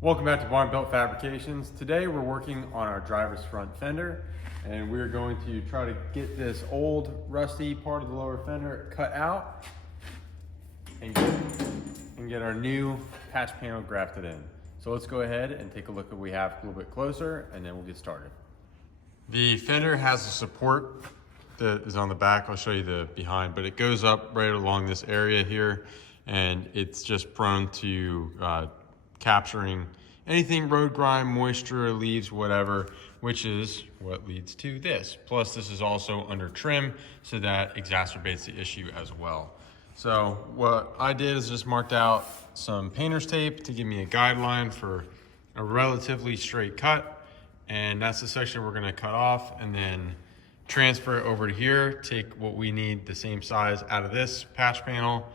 Welcome back to Barn Built Fabrications. Today we're working on our driver's front fender, and we're going to try to get this old rusty part of the lower fender cut out and get our new patch panel grafted in. So let's go ahead and take a look at what we have a little bit closer, and then we'll get started. The fender has a support that is on the back. I'll show you the behind, but it goes up right along this area here, and it's just prone to capturing anything road grime, moisture, leaves, whatever, which is what leads to this. Plus this is also under trim, so that exacerbates the issue as well. So what I did is just marked out some painter's tape to give me a guideline for a relatively straight cut. And that's the section we're gonna cut off and then transfer it over to here, take what we need the same size out of this patch panel,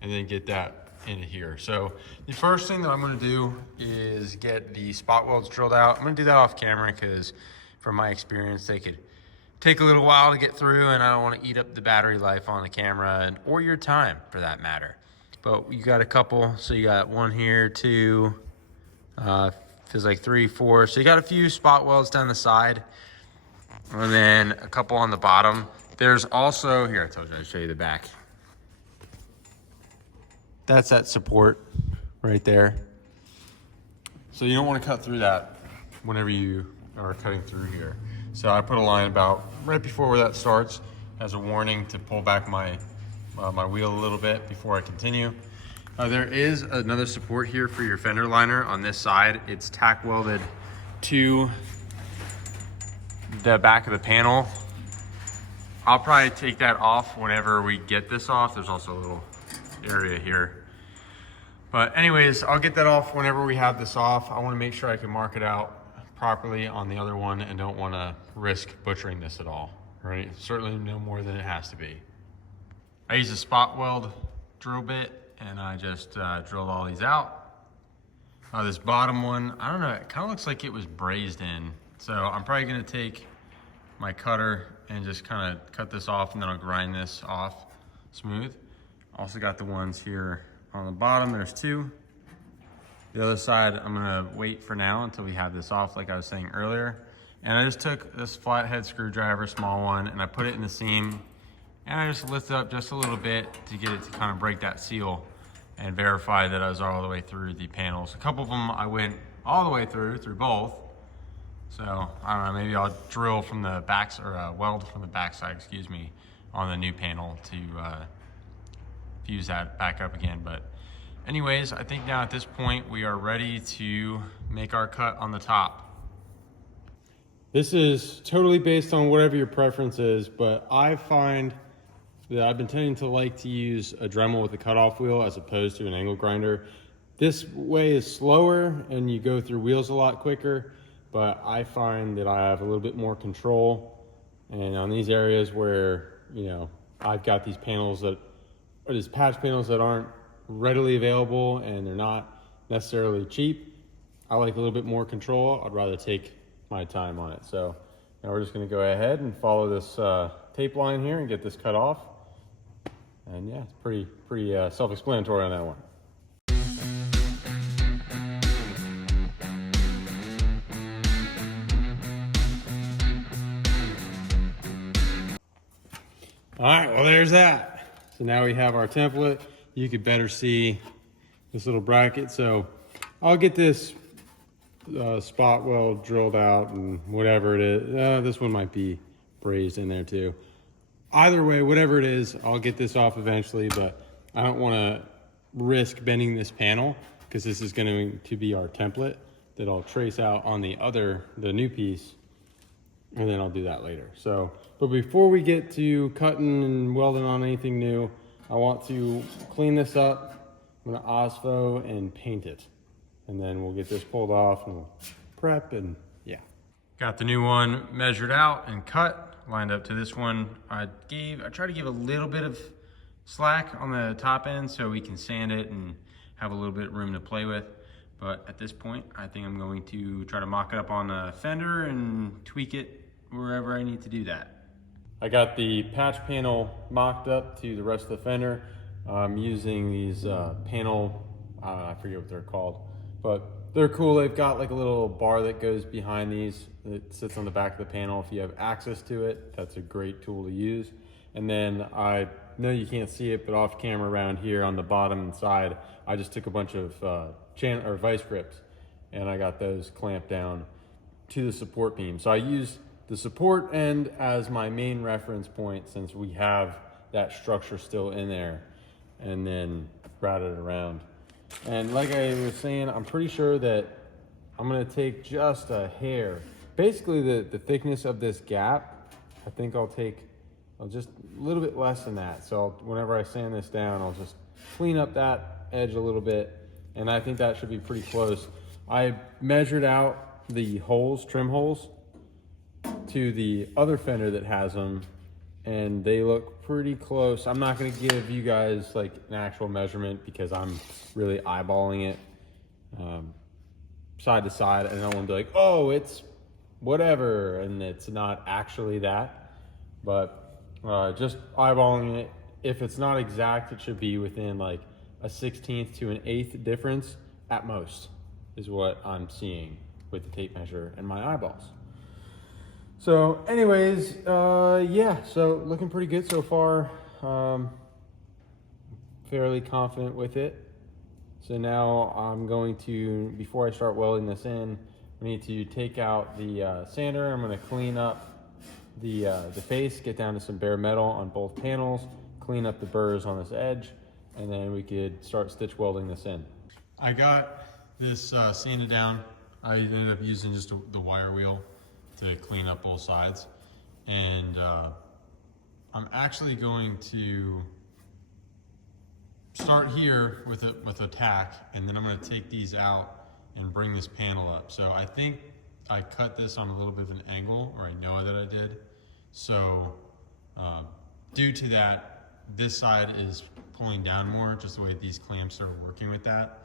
and then get that into here. So the first thing that I'm going to do is get the spot welds drilled out. I'm going to do that off camera because from my experience they could take a little while to get through, and I don't want to eat up the battery life on the camera or your time for that matter. But you got a couple, so you got one here, two, feels like 3, 4. So you got a few spot welds down the side and then a couple on the bottom. There's also, here, I told you I'd show you the back. That's that support right there. So you don't want to cut through that whenever you are cutting through here. So I put a line about right before where that starts as a warning to pull back my my wheel a little bit before I continue. There is another support here for your fender liner on this side. It's tack welded to the back of the panel. I'll probably take that off whenever we get this off. There's also a little area here. But anyways, I'll get that off whenever we have this off. I want to make sure I can mark it out properly on the other one and don't want to risk butchering this at all, right? Certainly no more than it has to be. I use a spot weld drill bit and I just drilled all these out. This bottom one, I don't know, it kind of looks like it was brazed in. So I'm probably going to take my cutter and just kind of cut this off, and then I'll grind this off smooth. Also got the ones here on the bottom, there's 2. The other side, I'm gonna wait for now until we have this off, like I was saying earlier. And I just took this flathead screwdriver, small one, and I put it in the seam, and I just lift it up just a little bit to get it to kind of break that seal and verify that I was all the way through the panels. A couple of them I went all the way through both. So I don't know, maybe I'll drill from the backs, or weld from the backside, excuse me, on the new panel to fuse that back up again. But anyways, I think now at this point we are ready to make our cut on the top. This is totally based on whatever your preference is, but I find that I've been tending to like to use a Dremel with a cutoff wheel as opposed to an angle grinder. This way is slower and you go through wheels a lot quicker, but I find that I have a little bit more control. And on these areas where, you know, I've got these panels that, or these patch panels that aren't readily available and they're not necessarily cheap, I like a little bit more control. I'd rather take my time on it. So now we're just gonna go ahead and follow this tape line here and get this cut off. And yeah, it's pretty self-explanatory on that one. All right, well, there's that. So now we have our template. You could better see this little bracket. So I'll get this spot weld drilled out and whatever it is. This one might be brazed in there too. Either way, whatever it is, I'll get this off eventually, but I don't want to risk bending this panel because this is going to be our template that I'll trace out on the new piece, and then I'll do that later. So, but before we get to cutting and welding on anything new, I want to clean this up. I'm gonna OSPO and paint it. And then we'll get this pulled off and we'll prep, and yeah. Got the new one measured out and cut, lined up to this one. I try to give a little bit of slack on the top end so we can sand it and have a little bit of room to play with. But at this point, I think I'm going to try to mock it up on a fender and tweak it wherever I need to do that. I got the patch panel mocked up to the rest of the fender. I'm using these panel, I forget what they're called, but they're cool. They've got like a little bar that goes behind these. It sits on the back of the panel. If you have access to it, that's a great tool to use. And then I know you can't see it, but off camera around here on the bottom and side, I just took a bunch of vice grips and I got those clamped down to the support beam. So I use the support end as my main reference point since we have that structure still in there, and then route it around. And like I was saying, I'm pretty sure that I'm gonna take just a hair. Basically the thickness of this gap, I think I'll just a little bit less than that. So whenever I sand this down, I'll just clean up that edge a little bit, and I think that should be pretty close. I measured out the holes, trim holes, to the other Fender that has them, and they look pretty close. I'm not gonna give you guys like an actual measurement because I'm really eyeballing it side to side, and I don't wanna be like, oh, it's whatever, and it's not actually that. But just eyeballing it, if it's not exact, it should be within like a 1/16 to an 1/8 difference at most, is what I'm seeing with the tape measure and my eyeballs. So anyways, yeah, so looking pretty good so far. Fairly confident with it. So now I'm going to, before I start welding this in, I need to take out the sander. I'm gonna clean up the face, get down to some bare metal on both panels, clean up the burrs on this edge, and then we could start stitch welding this in. I got this sanded down. I ended up using just the wire wheel to clean up both sides. And I'm actually going to start here with a tack, and then I'm gonna take these out and bring this panel up. So I think I cut this on a little bit of an angle, or I know that I did. So due to that, this side is pulling down more, just the way these clamps are working with that.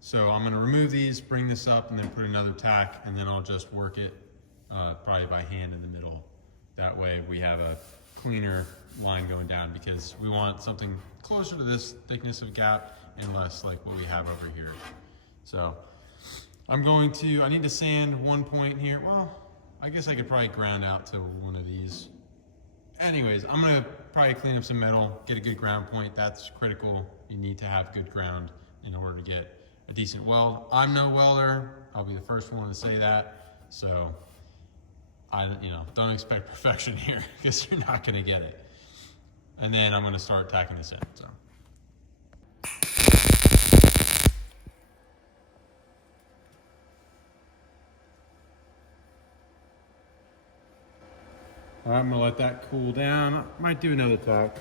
So I'm gonna remove these, bring this up, and then put another tack, and then I'll just work it probably by hand in the middle. That way we have a cleaner line going down, because we want something closer to this thickness of gap and less like what we have over here. So I need to sand one point here. Well, I guess I could probably ground out to one of these. Anyways, I'm gonna probably clean up some metal, get a good ground point. That's critical. You need to have good ground in order to get a decent weld. I'm no welder. I'll be the first one to say that. So don't expect perfection here, because you're not gonna get it. And then I'm gonna start tacking this in, so. All right, I'm gonna let that cool down. I might do another tack.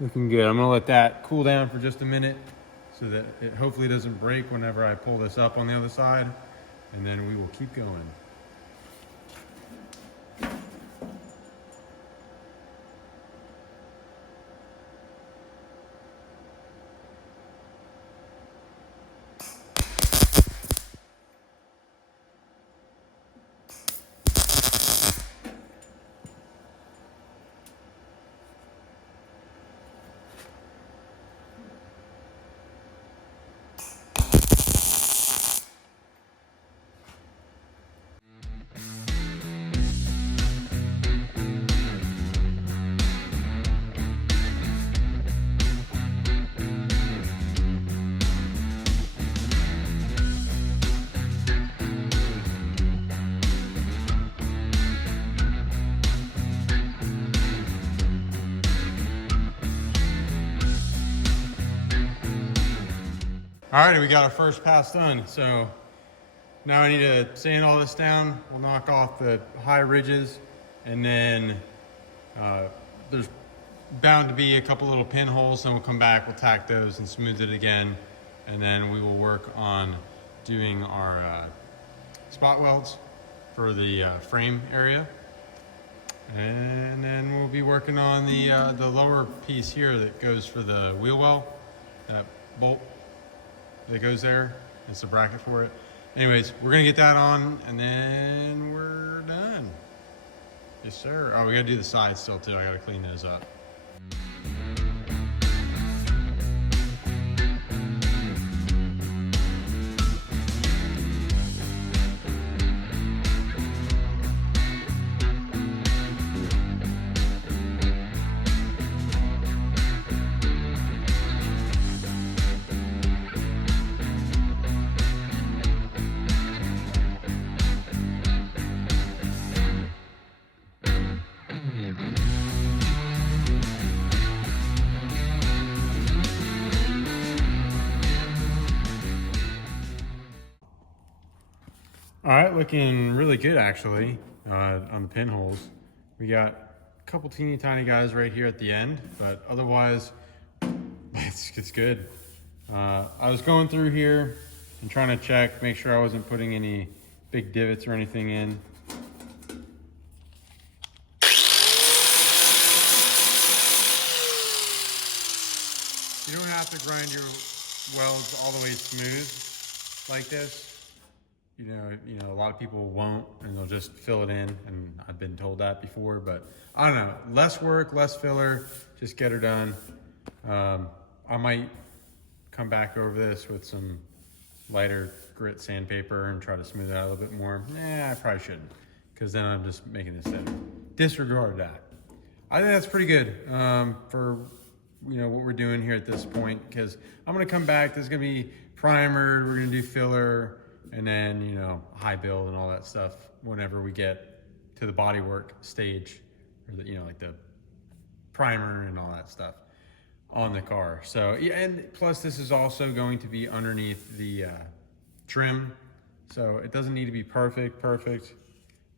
Looking good. I'm gonna let that cool down for just a minute so that it hopefully doesn't break whenever I pull this up on the other side, and then we will keep going. All right, we got our first pass done. So now I need to sand all this down. We'll knock off the high ridges, and then there's bound to be a couple little pinholes, and we'll come back, we'll tack those and smooth it again. And then we will work on doing our spot welds for the frame area. And then we'll be working on the lower piece here that goes for the wheel well, that bolt that goes there. It's the bracket for it. Anyways, we're gonna get that on and then we're done. Yes, sir. Oh, we gotta do the sides still too. I gotta clean those up. All right, looking really good actually on the pinholes. We got a couple teeny tiny guys right here at the end, but otherwise it's good. I was going through here and trying to check, make sure I wasn't putting any big divots or anything in. You don't have to grind your welds all the way smooth like this. You know, a lot of people won't, and they'll just fill it in, and I've been told that before, but I don't know. Less work, less filler, just get her done. I might come back over this with some lighter grit sandpaper and try to smooth it out a little bit more. I probably shouldn't, because then I'm just making this in. Disregard that. I think that's pretty good for what we're doing here at this point, because I'm gonna come back, this is gonna be primered, we're gonna do filler, and then, high build and all that stuff whenever we get to the bodywork stage, or like the primer and all that stuff on the car. So, yeah, and plus this is also going to be underneath the trim. So it doesn't need to be perfect,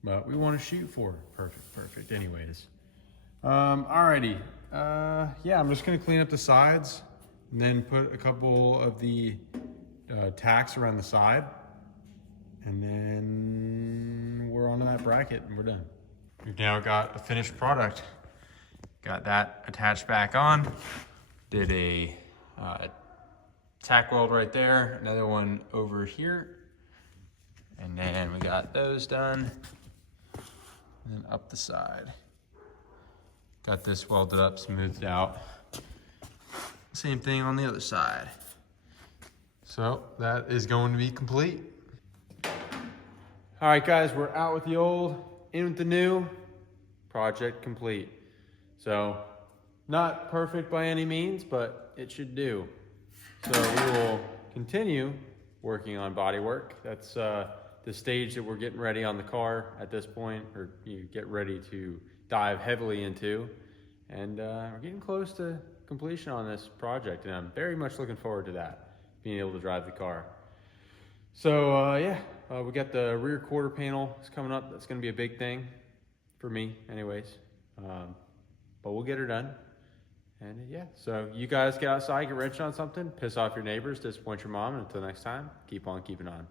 but we want to shoot for perfect anyways. Alrighty, yeah, I'm just gonna clean up the sides and then put a couple of the tacks around the side. And then we're onto that bracket and we're done. We've now got a finished product. Got that attached back on. Did a tack weld right there, another one over here. And then we got those done. And then up the side. Got this welded up, smoothed out. Same thing on the other side. So that is going to be complete. All right, guys, we're out with the old, in with the new, project complete. So, not perfect by any means, but it should do. So we will continue working on bodywork. That's the stage that we're getting ready on the car at this point, or you get ready to dive heavily into. And we're getting close to completion on this project, and I'm very much looking forward to that, being able to drive the car. So yeah, we got the rear quarter panel is coming up. That's going to be a big thing for me anyways. But we'll get her done. And yeah, so you guys get outside, get wrenched on something, piss off your neighbors, disappoint your mom, and until next time, keep on keeping on.